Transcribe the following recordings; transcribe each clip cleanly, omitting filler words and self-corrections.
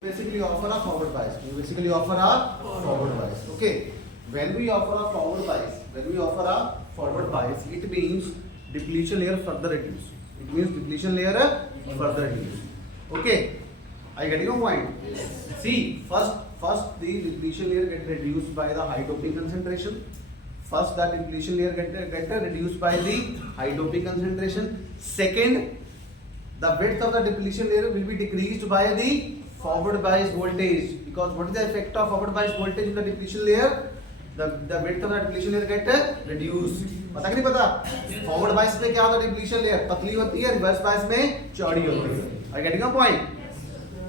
basically offer a forward bias. We basically offer a forward bias. Okay. When we offer a forward bias, it means depletion layer further reduce. It means depletion layer further reduce. Okay. Are you getting your point? Yes. See, first the depletion layer get reduced by the high doping concentration. First, that depletion layer get reduced by the high doping concentration. Second, the width of the depletion layer will be decreased by the forward bias voltage, because what is the effect of forward bias voltage in the depletion layer? The width of the depletion layer get reduced. पता कि नहीं पता? Forward bias में क्या होता है? depletion layer पतली होती है, reverse bias में चौड़ी होती है. Are you getting a point?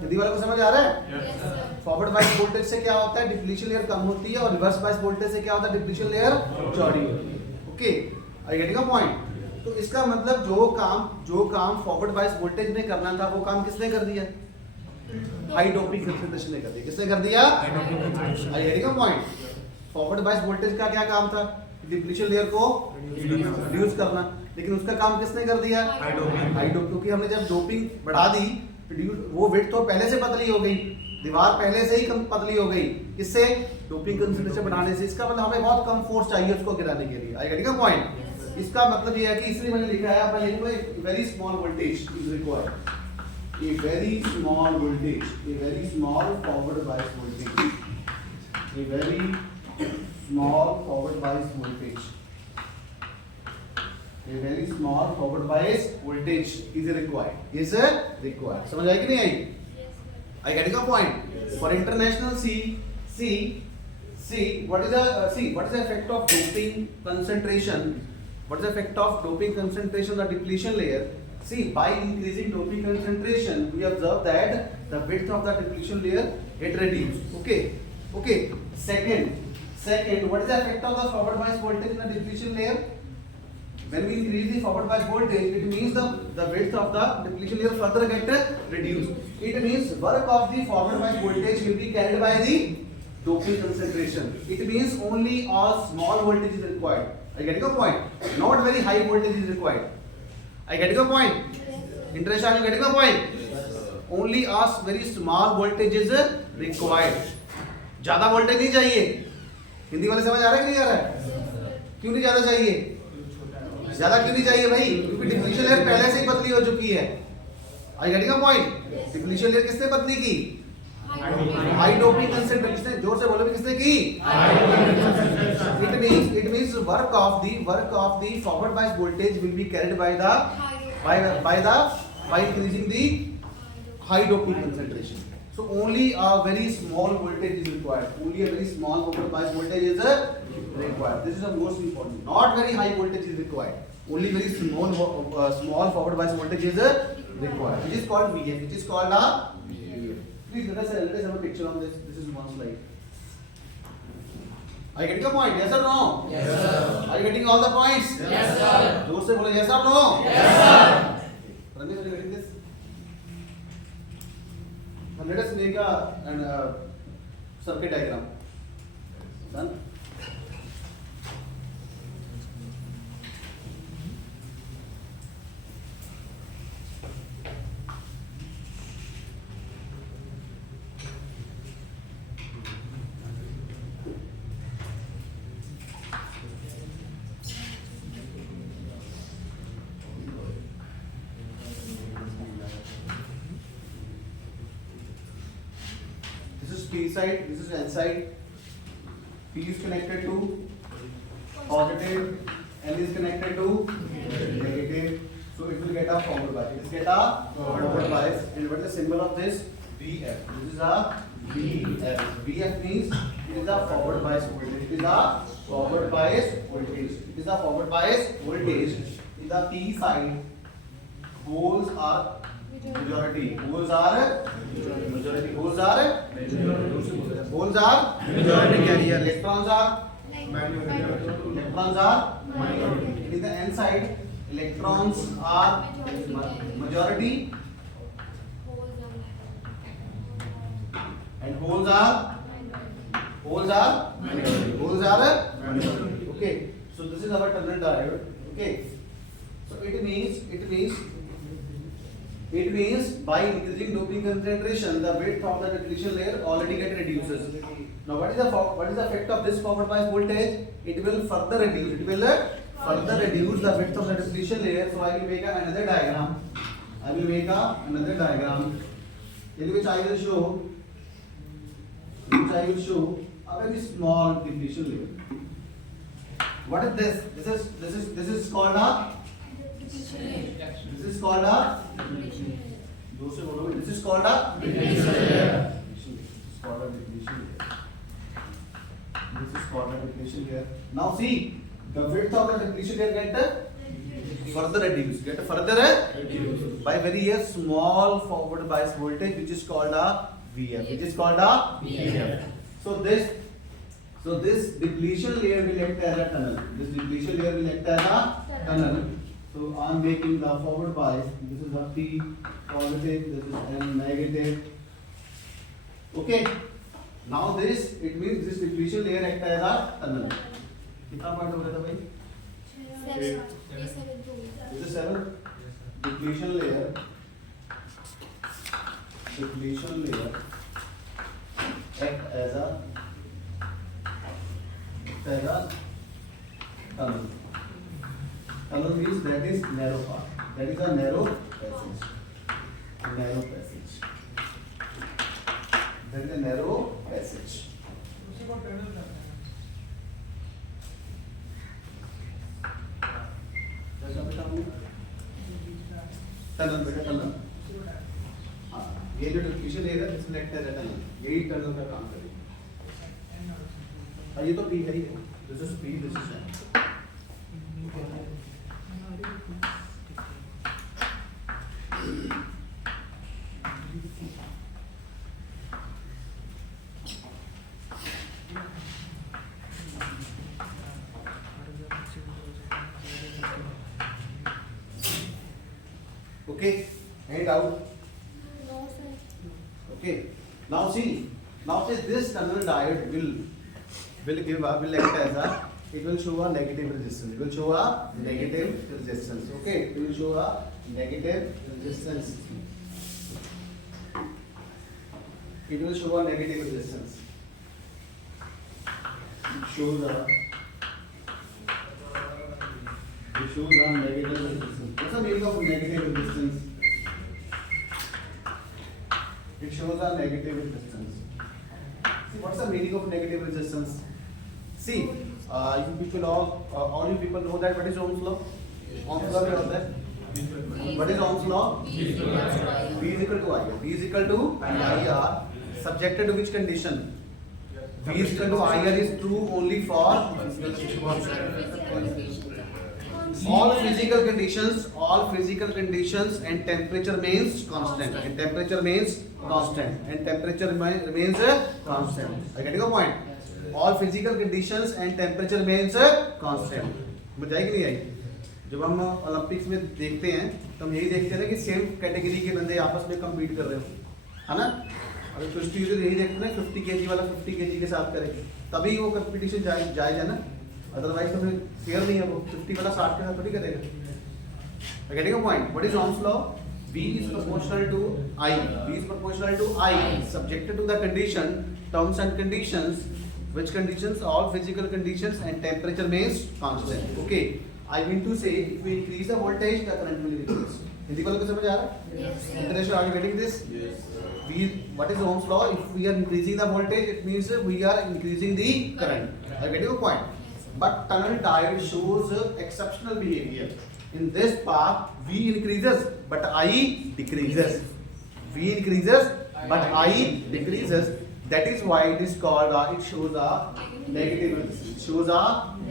Hindi वाले को समझ आ रहा है? Yes, sir. Forward bias voltage से क्या होता है? डिप्लीशन लेयर कम होती है, और रिवर्स बायस वोल्टेज से क्या होता है? डिप्लीशन लेयर चौड़ी होती है. Okay, I getting a point. तो इसका मतलब जो काम फॉरवर्ड बायस वोल्टेज में करना था, वो काम किसने कर दिया? हाई डोपिंग कंसंट्रेशन ने कर दिया. किसने कर दिया? I getting a point. Forward bias voltage का क्या काम था? डिप्लीशन लेयर को रिड्यूस करना. लेकिन उसका काम किसने कर दिया? High doping. क्योंकि हमने जब डोपिंग बढ़ा दी, वो विड्थ तो पहले से पतली हो गई, दीवार पहले से ही कम पतली हो गई. किससे? डोपिंग कंसंट्रेशन बढ़ाने से. इसका मतलब हमें बहुत कम फोर्स चाहिए उसको गिराने के लिए. I getting a point. इसका मतलब ये है कि इसलिए मैंने लिखा है, अपन लिखूंगा very small voltage is required. A very small voltage, a very small forward bias voltage, a very small forward bias voltage, a very small forward bias voltage is required. Is required. समझ आई कि नहीं आई? I getting a point? For international what is the effect of doping concentration? What is the effect of doping concentration on the depletion layer? See, by increasing doping concentration, we observe that the width of the depletion layer get reduced. Okay. Second, what is the effect of the forward bias voltage in the depletion layer? When we increase the forward bias voltage, it means the width of the depletion layer further get reduced. It means work of the forward bias voltage will be carried by the doping concentration. It means only a small voltage is required. Are you getting a point? Not very high voltage is required. Are you getting a point? Interest, are you getting a point? Only a very small voltage is required. ज्यादा voltage नहीं चाहिए. हिंदी वाले समझ आ रहा है कि नहीं आ रहा है? क्यों नहीं ज्यादा चाहिए? ज्यादा क्यों नहीं चाहिए भाई? क्योंकि डिप्लीशन लेयर पहले से ही पतली हो चुकी है. Are you getting a point? Depletion layer किसने पतली की? High doping concentration. जोर से बोलो भी, किसने की? It means work of the forward bias voltage will be carried by increasing the high doping concentration. So only a very small voltage is required. Only a very small forward bias voltage is required. This is the most important. Not very high voltage is required. Only very small forward bias voltage is required. Which is called VF. Which is called a VF. Please let us have a picture on this. This is one slide. Are you getting a point? Yes or no? Yes, sir. Are you getting all the points? Yes, sir. जोर से बोलो yes or no? Yes, sir. Ranjit, are you getting this? Let us make a circuit diagram. Done? P side, this is N side. P is connected to positive, N is connected to negative. So it will get a forward bias. It will get a forward bias. And what is the symbol of this? VF. This is a VF. VF means it is a forward bias voltage. It is a forward bias voltage. It is a forward bias voltage. In the P side, holes are majority. Holes are majority. Holes are majority carrier. Electrons are minority. In the N side, electrons are majority and holes are minority. Okay. So this is our tunnel diode. Okay. So it means It means by increasing doping concentration, the width of the depletion layer already get reduces. Now what is the effect of this forward bias voltage? It will further reduce. It will further reduce the width of the depletion layer. So I will make another diagram. I will make another diagram in which I will show a very small depletion layer. What is this? This is called a This is called a This is called a depletion layer. This is called a depletion layer. Now see, the width of the depletion layer get further reduced. By very small forward bias voltage, which is called a VF. So this depletion layer will act as a tunnel. So I am making the forward bias. This is a P positive. This is N negative. Okay. Now it means this depletion layer act as a tunnel. कितना point हो गया था भाई? 7. This is 7. Depletion layer act as a tunnel. Tunnel means that is narrow path. That is a narrow passage. That is a narrow passage. Tunnel हाँ, ये जो diffusion area है इसमें लगता है टनल, यही टनल का काम करेगा। और ये तो पी है ही है, this is P, this is an. Okay, hand out. No, sir. Okay. Now see this tunnel diode will act as a, it will show a negative resistance. It will show a negative resistance. Okay, it will show a negative resistance. It will show a negative resistance. It shows a negative resistance. What's the meaning of negative resistance? It shows a negative resistance. See, what's the meaning of negative resistance? See, you people all you people know that what is Ohm's law? Ohm's law is that. What is Ohm's law? V is equal to IR. V is equal to IR. Subjected to which condition? V is equal to IR is true only for all physical conditions and temperature remains constant. And temperature remains constant. I get your point. All physical conditions and temperature remains constant. समझ आई कि नहीं आई? जब हम Olympics में देखते हैं तो हम यही देखते हैं ना कि सेम कैटेगरी के बंदे आपस में कम्पीट कर रहे हो, है ना? अगर कुश्ती तो यही देखते हैं 50 kg वाला 50 kg के साथ करे, तभी वो कंपटीशन जायज है ना, अदरवाइज तो फिर फेयर नहीं है, वो 50 वाला 60 के साथ थोड़ी करेगा। Getting a point? What is Ohm's law? V is proportional to I. V is proportional to I, subjected to the condition, terms and conditions. Which conditions? All physical conditions and temperature remains constant. Okay. I mean to say, if we increase the voltage, the current will increase. Hindi को समझ आ रहा है? Yes. International, are you getting this? Yes. What is Ohm's law? If we are increasing the voltage, it means we are increasing the current. I get your point. But tunnel diode shows exceptional behavior. In this path, V increases, but I decreases. V increases, but I decreases. That is why it is called. It shows a negative resistance. It shows a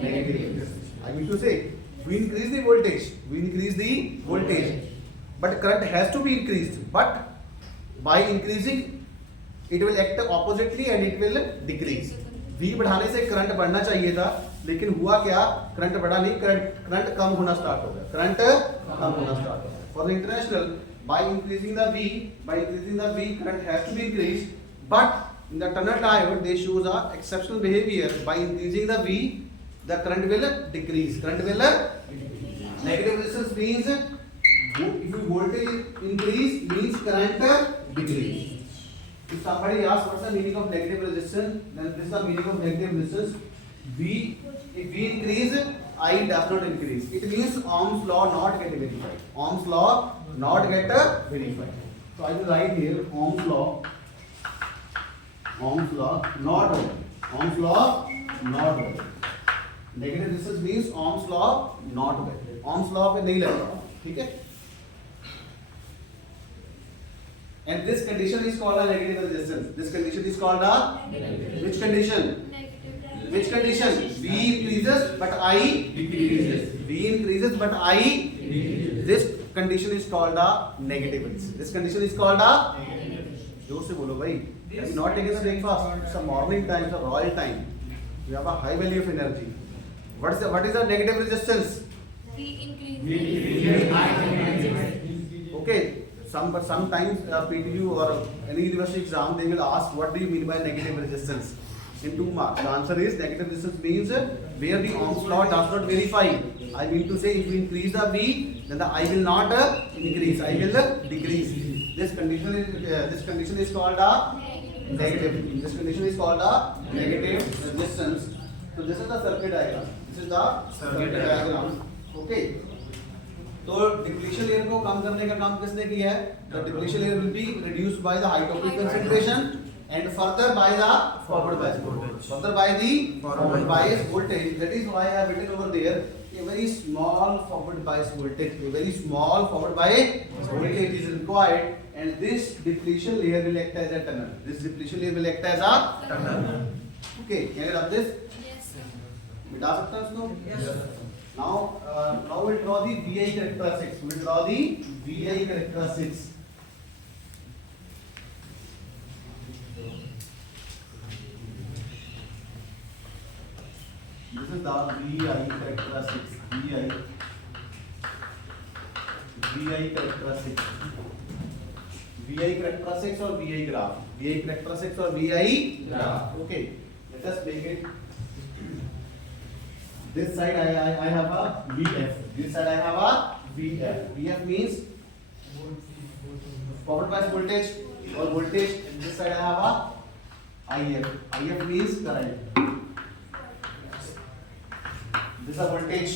negative resistance. I mean to say, we increase the voltage, but current has to be increased. But by increasing, it will act oppositely and it will decrease. V बढ़ाने से current बढ़ना चाहिए था, लेकिन हुआ क्या? Current बढ़ा नहीं, करंट कम होना स्टार्ट हो गया। For the international, by increasing the V, current has to be increased. But in the tunnel diode, they shows a exceptional behavior. By increasing the V, the current will decrease. Negative resistance means If you voltage increase means current decrease. If somebody asks what's the meaning of negative resistance, then this is the meaning of negative resistance. If we increase, I does not increase. It means Ohm's law not get verified. Ohm's law not get verified. So I will write here Ohm's law. Ohm's law not valid. Ohm's law not valid. Negative resistance means Ohm's law not valid. Ohm's law पे नहीं लगेगा, ठीक है? And this condition is called a negative resistance. This condition is called a which condition? Which condition? V increases but I decreases. V increases but I decreases. This condition is called a negative resistance. This condition is called a जोर से बोलो भाई. Have you not taken the breakfast? It's a morning time, it's a royal time. You have a high value of energy. What is the negative resistance? Okay. Sometimes PTU or any university exam they will ask what do you mean by negative resistance in 2 marks. The answer is negative resistance means where the Ohm's law does not verify. I mean to say if we increase the V, then the I will not increase. I will decrease. This condition is called a negative. This condition is called a negative resistance. So this is the circuit diagram. This is the circuit diagram. Okay. तो depletion layer को कम करने का काम किसने किया है? The depletion layer will be reduced by the high doping concentration and further by the forward bias voltage. Further by the forward bias voltage. That is why I have written over there a very small forward bias voltage. A very small forward bias voltage is required, and this depletion layer will act as a tunnel. This depletion layer will act as a tunnel. Okay, can you rub this? Yes, sir. मिटा सकते हैं इसको? Yes. Now we'll draw the VI characteristics. We'll draw the VI characteristics. This is the VI characteristics. VI characteristics. VI characteristics or VI graph. VI characteristics or VI graph. Okay. Let us make it. This side I have a VF. This side I have a VF. VF means forward bias voltage or voltage. And this side I have a IF. IF means current. This is a voltage.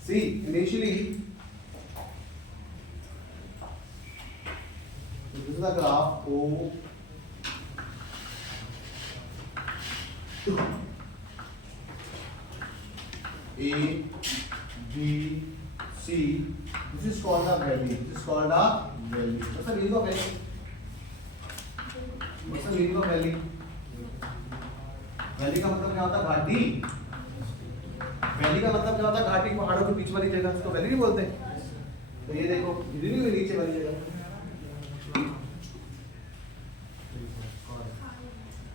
See, initially, this is the graph O. A, B, C. This is called a valley. This is called a valley. What's the meaning of valley? What's the meaning of valley? Valley का मतलब क्या होता है? घाटी. Valley का मतलब क्या होता है? घाटी, पहाड़ों के बीच वाली जगह. इसको वैली नहीं बोलते. तो ये देखो, इधर नहीं हुई नीचे वाली जगह.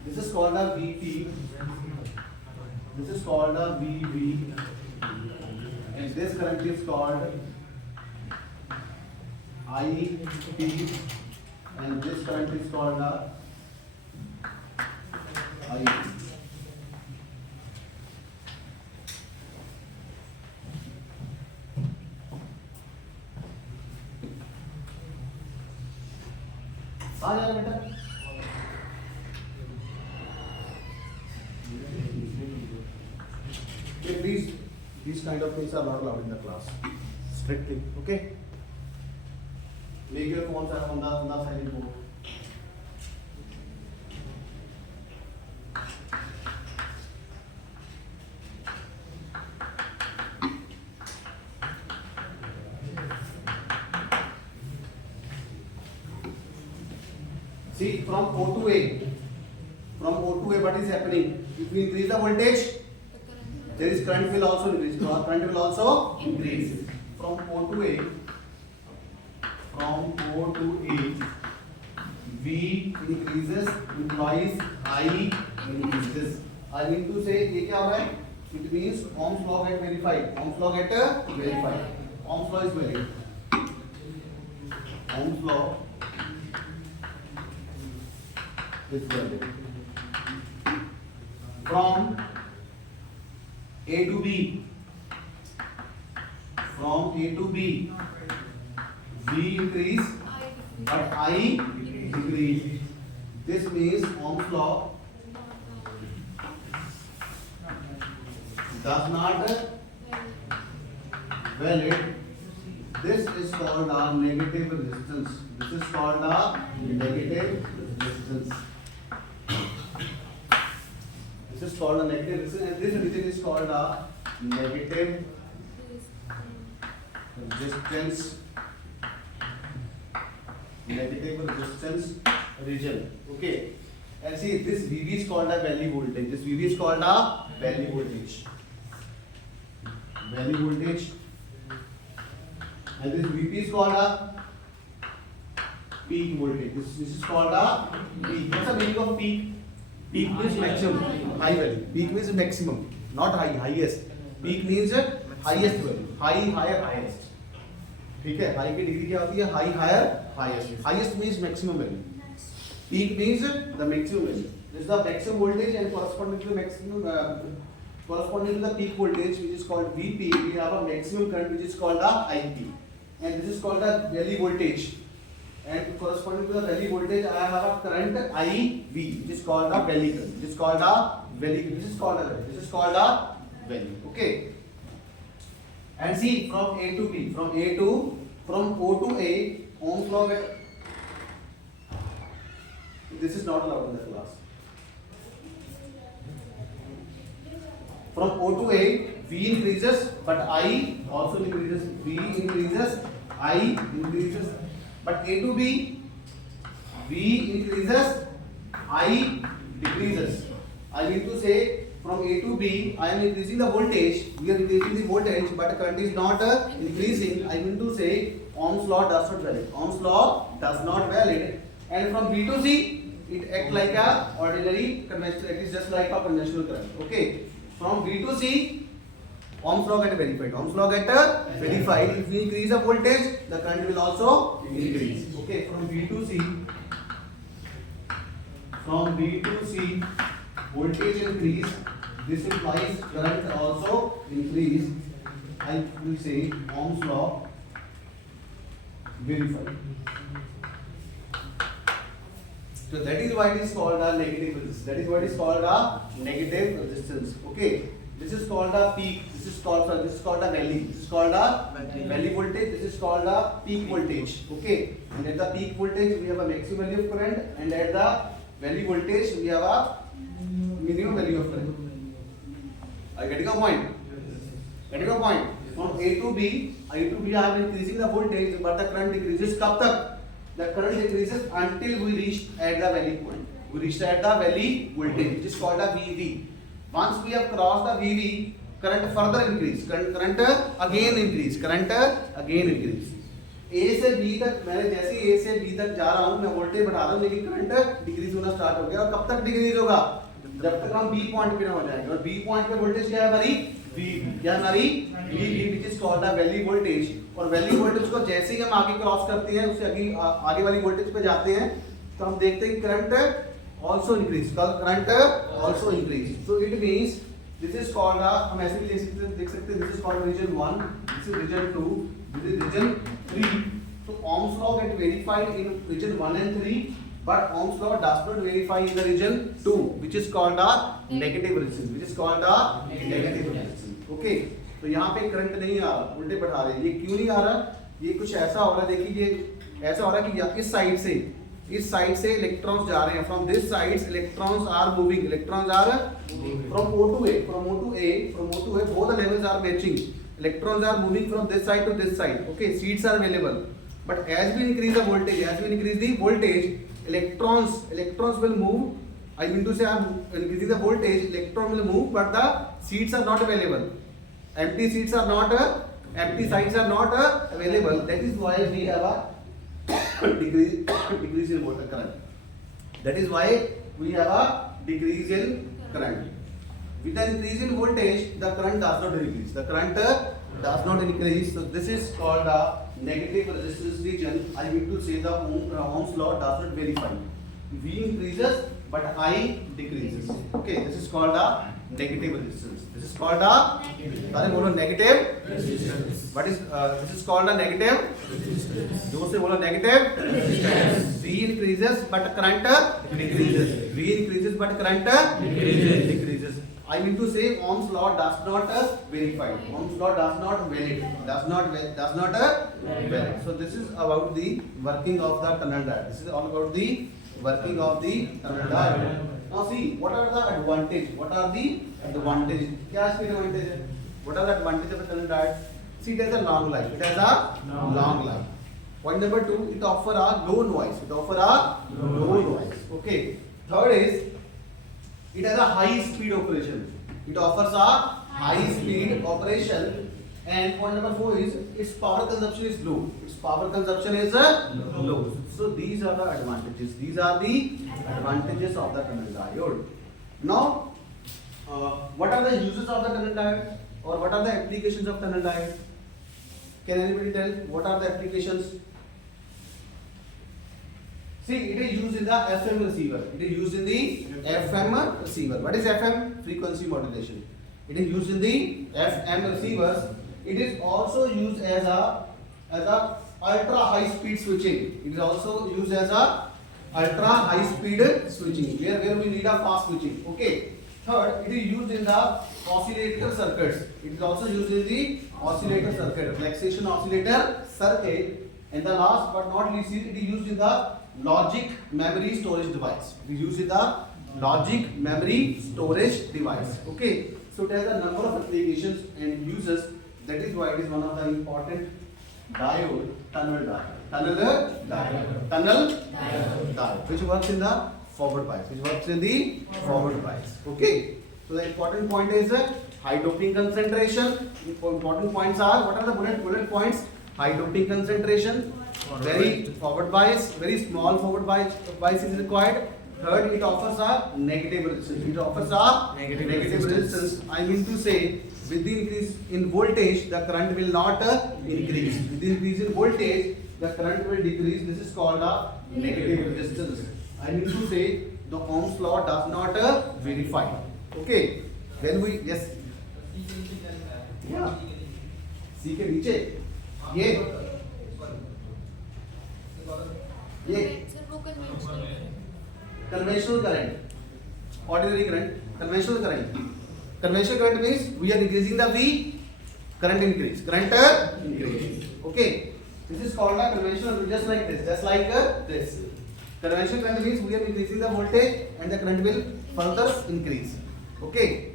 This is called a VP. This is called a VB. And this current is called IP. And this current is called a IP. आ जाएगा बेटा. Please, these kind of things are not allowed in the class. Strictly, okay? Make your phones on the silent mode. See, from O to A, what is happening? If we increase the voltage, there is current will also increase. Current will also increase. From O to A, V increases, implies I increases. I mean to say, ये क्या हो रहा है? It means Ohm's law get verified. Ohm's law get verified. Ohm's law is valid. Ohm's law is valid. From A to B, from A to B, V increase but I decrease. This means Ohm's law does not valid. This is called a negative resistance. This is called a negative resistance. This is called a negative resistance, and this region is called a negative resistance. Negative resistance region. Okay. And see, this VV is called a valley voltage. This VV is called a valley voltage. Valley voltage. And this VP is called a peak voltage. This is called a peak. What's the meaning of peak? Peak means maximum, high value. Peak means maximum, not high, highest. Peak means highest value. High, higher, highest. ठीक है, high की degree क्या होती है? High, higher, highest. Highest means maximum value. Peak means the maximum value. This is the maximum voltage and corresponding to the maximum, corresponding to the peak voltage, which is called VP. We have a maximum current which is called a IP, and this is called a valley voltage. And corresponding to the valley voltage, I have a current IV, which is called a valley current. This is called a valley. This is called a valley. This is called a valley. Okay. And see, from A to B, from O to A, Ohm's law. This is not allowed in the class. From O to A, V increases, but I also increases. V increases, I increases. But A to B, V increases, I decreases. I mean to say, from A to B, I am increasing the voltage. We are increasing the voltage, but current is not increasing. I mean to say, Ohm's law does not valid. Ohm's law does not valid. And from B to C, it acts like a ordinary conventional. It is just like a conventional current. Okay. From B to C, Ohm's law get verified. Ohm's law get verified. If we increase the voltage, the current will also increase. Okay, from B to C, voltage increase. This implies current also increase. I will say Ohm's law verified. So that is why it is called a negative resistance. That is what is called a negative resistance. Okay. This is called a peak. This is called a valley. This is called a valley voltage. This is called a peak voltage. Okay. And at the peak voltage we have a maximum value of current, and at the valley voltage we have a minimum value of current. Are you getting a point? Getting a point? From A to B, I am increasing the voltage, but the current decreases. कब तक? The current decreases until we reach at the valley point. We reach at the valley voltage, which is called a VV. Once we have crossed the VV, current further increase. Current again increase. A से B तक, मैंने जैसे A से B तक जा रहा हूँ, मैं वोल्टेज बढ़ा रहा हूँ, लेकिन करंट डिक्रीज होना स्टार्ट हो गया. और कब तक डिक्रीज होगा? जब तक हम B पॉइंट पे ना हो जाएंगे. और B पॉइंट पे वोल्टेज क्या है हमारी? VV. क्या हमारी? VV, which is called a valley voltage. और वैल्यू वोल्टेज को जैसे ही हम आगे क्रॉस करते हैं, उससे आगे वाली वोल्टेज पे जाते हैं, तो हम देखते हैं कि current also increase. Current also increase. So it means this is called a, हम ऐसे भी देख सकते हैं, this is called region 1, this is region 2, this is region 3. So Ohm's law get verified in region 1 and 3, but Ohm's law does not verify in the region 2, which is called a negative resistance. Okay. तो यहाँ पे current नहीं आ रहा, उल्टे बढ़ा रहे हैं. ये क्यों नहीं आ रहा? ये कुछ ऐसा हो रहा है. देखिए ये ऐसा हो रहा है कि इस साइड से इलेक्ट्रॉन्स जा रहे हैं. From this sides electrons are moving. फ्रॉम O to A, both the levels are matching. Electrons are moving from this side to this side. Okay, seats are available. But as we increase the voltage, electrons will move. I mean to say, I am increasing the voltage, electron will move, but the seats are not available. Empty sides are not available. That is why we have a decrease in water current. That is why we have a decrease in current. With the increase in voltage, the current does not increase. So this is called a negative resistance region. I mean to say the Ohm's law does not verify. V increases, but I decreases. Okay, this is called a negative resistance. This is called a सारे बोलो negative resistance, what is this is called a negative जोर से बोलो negative resistance, V increases but current decreases. V increases but current decreases. I mean to say Ohm's law does not verify. Ohm's law does not valid. Does not valid. So this is about the working of the tunnel diode. This is all about the working of the tunnel diode. Now see what are the advantage? What are the advantage? क्या इसकी advantage है? What are the advantage of the tunnel diode? See, it has a long life. It has a long life. Point number 2, it offer a low noise. It offer a low noise. Okay. Third is it has a high speed operation. It offers a high speed operation. And point number 4 is its power consumption is low. Its power consumption is low. So these are the advantages. These are the advantages of the tunnel diode. Now, what are the uses of the tunnel diode, or what are the applications of tunnel diode? Can anybody tell what are the applications? See, it is used in the FM receiver. It is used in the FM receiver. What is FM? Frequency modulation. It is used in the FM receivers. It is also used as a ultra high speed switching. It is also used as a ultra high speed switching. Where we need a fast switching. Okay. Third, it is used in the oscillator circuits. It is also used in the oscillator circuit, relaxation oscillator circuit. And the last but not least, it is used in the logic memory storage device. It is used in the logic memory storage device. Okay. So it has a number of applications and uses. That is why it is one of the important diode, tunnel diode, which works in the forward bias. Okay. So the important point is high doping concentration. Important points are, what are the bullet points? High doping concentration, very forward bias, very small forward bias is required. Third, it offers a negative resistance. It offers a negative resistance. I mean to say, with the increase in voltage, the current will not increase. With the increase in voltage, the current will decrease. This is called a negative resistance. I mean to say, the Ohm's law does not verify. Okay. When we yes. Yeah. C के नीचे ये sir वो conventional current, ordinary current, conventional current. Conventional current means we are increasing the V, current increase. Okay. This is called a conventional, just like this. Conventional current means we are increasing the voltage and the current will further increase. Okay.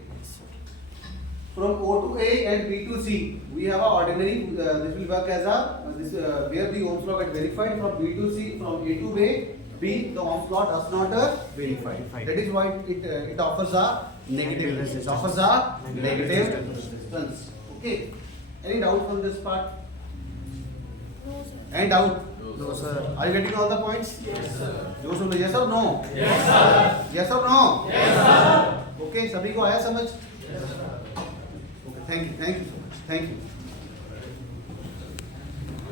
From O to A and B to C, we have a ordinary. This will work as a where the Ohm's law get verified. From B to C, from A to B, the Ohm's law does not verify. That is why it offers a negative resistance. It offers a negative resistance. Okay. Any doubt on this part? No, sir. Any doubt? No, sir. Are you getting all the points? Yes, sir. जोर से yes or no? Yes, sir. Yes or no? Yes, sir. Okay, सभी को आया समझ? Yes, sir. Okay, thank you so much. Thank you.